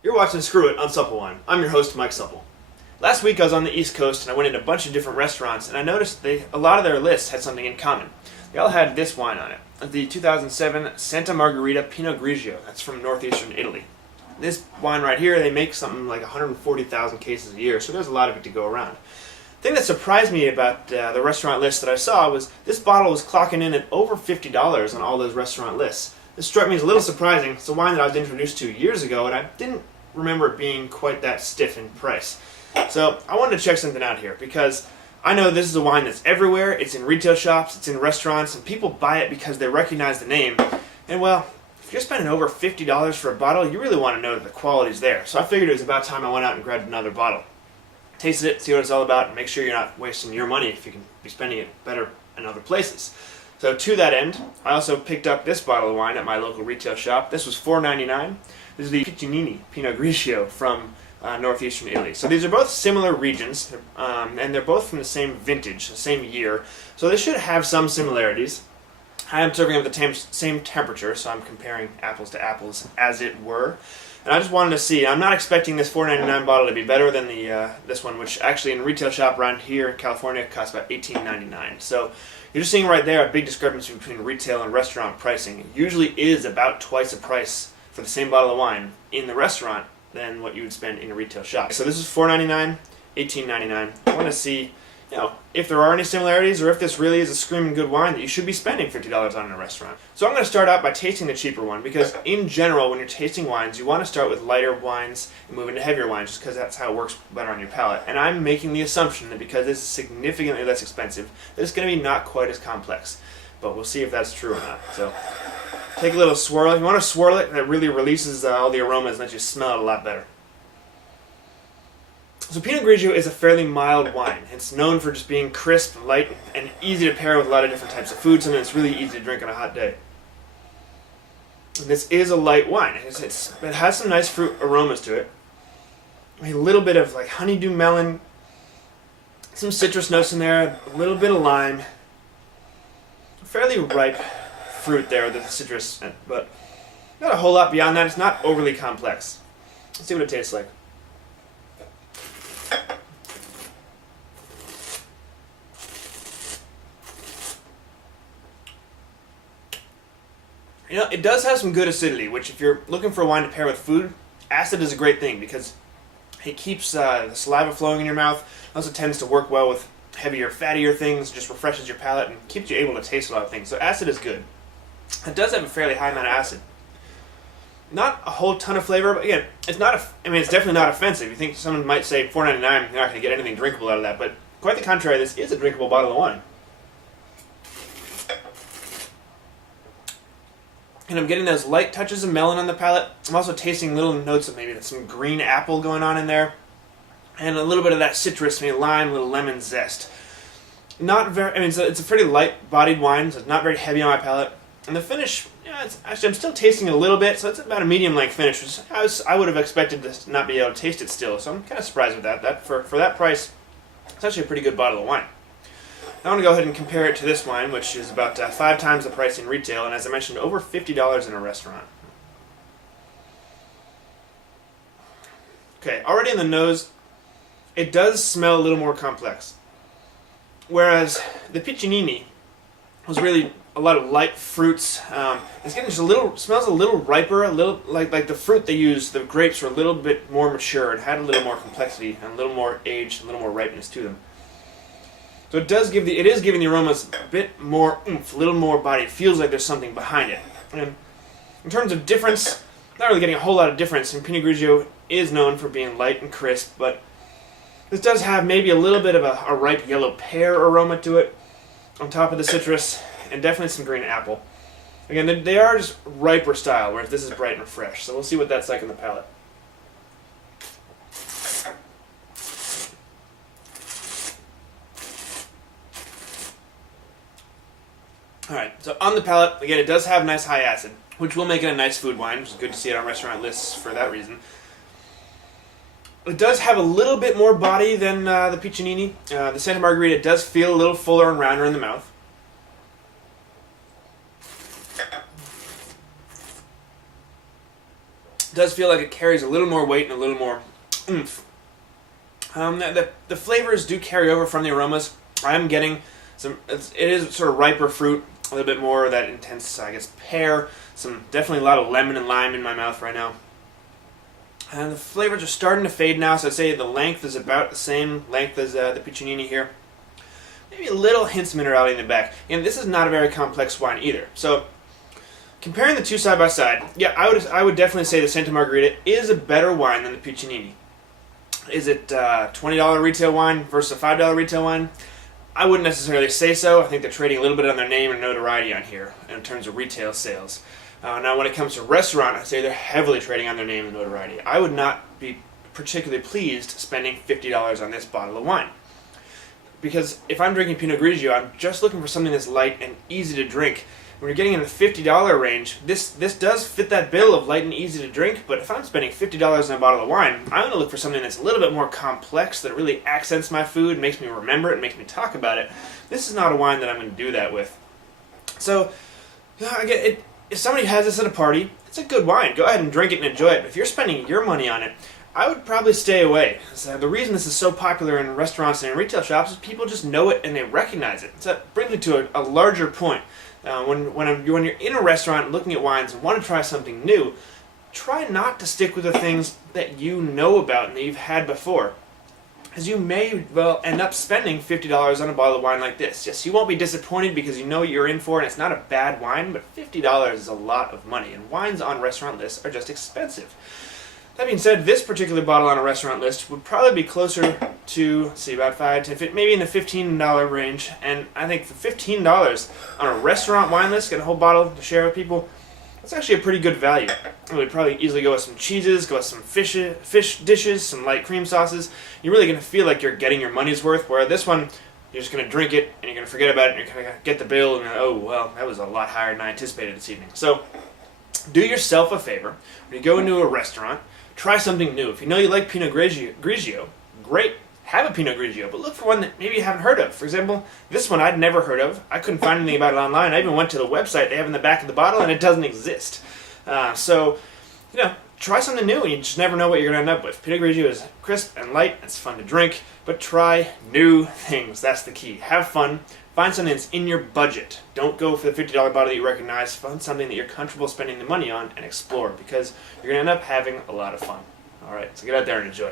You're watching Screw It on SuppleWine. I'm your host, Mike Supple. Last week I was on the East Coast and I went into a bunch of different restaurants and I noticed a lot of their lists had something in common. They all had this wine on it, the 2007 Santa Margherita Pinot Grigio. That's from northeastern Italy. This wine right here, they make something like 140,000 cases a year, so there's a lot of it to go around. The thing that surprised me about the restaurant list that I saw was this bottle was clocking in at over $50 on all those restaurant lists. This struck me as a little surprising. It's a wine that I was introduced to years ago, and I didn't remember it being quite that stiff in price. So I wanted to check something out here, because I know this is a wine that's everywhere. It's in retail shops, it's in restaurants, and people buy it because they recognize the name. And well, if you're spending over $50 for a bottle, you really want to know that the quality's there. So I figured it was about time I went out and grabbed another bottle. Tasted it, see what it's all about, and make sure you're not wasting your money if you can be spending it better in other places. So to that end, I also picked up this bottle of wine at my local retail shop. This was $4.99. This is the Piccinini Pinot Grigio from northeastern Italy. So these are both similar regions, and they're both from the same vintage, the same year. So they should have some similarities. I am serving them at the same temperature, so I'm comparing apples to apples, as it were. And I just wanted to see. I'm not expecting this $4.99 bottle to be better than this one, which actually in a retail shop around here in California costs about $18.99. So you're just seeing right there a big discrepancy between retail and restaurant pricing. It usually is about twice the price for the same bottle of wine in the restaurant than what you would spend in a retail shop. So this is $4.99, $18.99. I want to see, if there are any similarities, or if this really is a screaming good wine that you should be spending $50 on in a restaurant. So I'm going to start out by tasting the cheaper one, because in general, when you're tasting wines, you want to start with lighter wines and move into heavier wines, just because that's how it works better on your palate. And I'm making the assumption that because this is significantly less expensive, that it's going to be not quite as complex. But we'll see if that's true or not. So take a little swirl. If you want to swirl it, that really releases all the aromas and lets you smell it a lot better. So Pinot Grigio is a fairly mild wine. It's known for just being crisp, light, and easy to pair with a lot of different types of food, something that's really easy to drink on a hot day. And this is a light wine. It has some nice fruit aromas to it. A little bit of like honeydew melon, some citrus notes in there, a little bit of lime. Fairly ripe fruit there, the citrus, but not a whole lot beyond that. It's not overly complex. Let's see what it tastes like. It does have some good acidity, which if you're looking for a wine to pair with food, acid is a great thing because it keeps the saliva flowing in your mouth. It also tends to work well with heavier, fattier things, just refreshes your palate and keeps you able to taste a lot of things. So acid is good. It does have a fairly high amount of acid. Not a whole ton of flavor, but again, it's definitely not offensive. You think someone might say $4.99, you're not going to get anything drinkable out of that, but quite the contrary, this is a drinkable bottle of wine. And I'm getting those light touches of melon on the palate. I'm also tasting little notes of maybe some green apple going on in there. And a little bit of that citrus, maybe lime, a little lemon zest. Not very, it's a pretty light-bodied wine, so it's not very heavy on my palate. And the finish, I'm still tasting it a little bit, so it's about a medium-length finish, which I would have expected to not be able to taste it still. So I'm kind of surprised with that. For that price, it's actually a pretty good bottle of wine. I want to go ahead and compare it to this wine, which is about 5 times the price in retail, and as I mentioned, over $50 in a restaurant. Okay, already in the nose, it does smell a little more complex. Whereas the Piccinini was really a lot of light fruits. It's getting just smells a little riper, a little like the fruit they used, the grapes were a little bit more mature and had a little more complexity and a little more age, a little more ripeness to them. So it is giving the aromas a bit more oomph, a little more body. It feels like there's something behind it. And in terms of difference, not really getting a whole lot of difference. And Pinot Grigio is known for being light and crisp, but this does have maybe a little bit of a ripe yellow pear aroma to it on top of the citrus, and definitely some green apple. Again, they are just riper style, whereas this is bright and fresh. So we'll see what that's like in the palate. Alright, so on the palate, again, it does have nice high acid, which will make it a nice food wine, which is good to see it on restaurant lists for that reason. It does have a little bit more body than the Piccinini. The Santa Margherita does feel a little fuller and rounder in the mouth. does feel like it carries a little more weight and a little more oomph. The flavors do carry over from the aromas. I am getting it is sort of riper fruit, a little bit more of that intense, I guess, pear. Definitely a lot of lemon and lime in my mouth right now. And the flavors are starting to fade now, so I'd say the length is about the same length as the Piccinini here. Maybe a little hints of minerality in the back. And this is not a very complex wine either. So comparing the two side by side, yeah, I would definitely say the Santa Margherita is a better wine than the Piccinini. Is it $20 retail wine versus a $5 retail wine? I wouldn't necessarily say so. I think they're trading a little bit on their name and notoriety on here in terms of retail sales. Now, when it comes to restaurant, I'd say they're heavily trading on their name and notoriety. I would not be particularly pleased spending $50 on this bottle of wine. Because if I'm drinking Pinot Grigio, I'm just looking for something that's light and easy to drink. When you're getting in the $50 range, this does fit that bill of light and easy to drink, but if I'm spending $50 on a bottle of wine, I'm going to look for something that's a little bit more complex, that really accents my food, makes me remember it, makes me talk about it. This is not a wine that I'm going to do that with. So, I get it. If somebody has this at a party, it's a good wine. Go ahead and drink it and enjoy it. But if you're spending your money on it, I would probably stay away. So the reason this is so popular in restaurants and in retail shops is people just know it and they recognize it. So that brings me to a larger point. When you're in a restaurant looking at wines and want to try something new, try not to stick with the things that you know about and that you've had before. Because you may well end up spending $50 on a bottle of wine like this. Yes, you won't be disappointed because you know what you're in for and it's not a bad wine, but $50 is a lot of money, and wines on restaurant lists are just expensive. That being said, this particular bottle on a restaurant list would probably be closer to, let's see, about 5, 10, 15, maybe in the $15 range. And I think for $15 on a restaurant wine list, get a whole bottle to share with people, that's actually a pretty good value. It would probably easily go with some cheeses, go with some fish dishes, some light cream sauces. You're really going to feel like you're getting your money's worth, where this one, you're just going to drink it and you're going to forget about it and you're going to get the bill and oh, well, that was a lot higher than I anticipated this evening. So do yourself a favor. When you go into a restaurant, try something new. If you know you like Pinot Grigio, great, have a Pinot Grigio, but look for one that maybe you haven't heard of. For example, this one I'd never heard of. I couldn't find anything about it online. I even went to the website they have in the back of the bottle, and it doesn't exist. So, try something new, and you just never know what you're going to end up with. Pinot Grigio is crisp and light. It's fun to drink, but try new things. That's the key. Have fun. Find something that's in your budget. Don't go for the $50 bottle that you recognize. Find something that you're comfortable spending the money on and explore, because you're going to end up having a lot of fun. All right, so get out there and enjoy.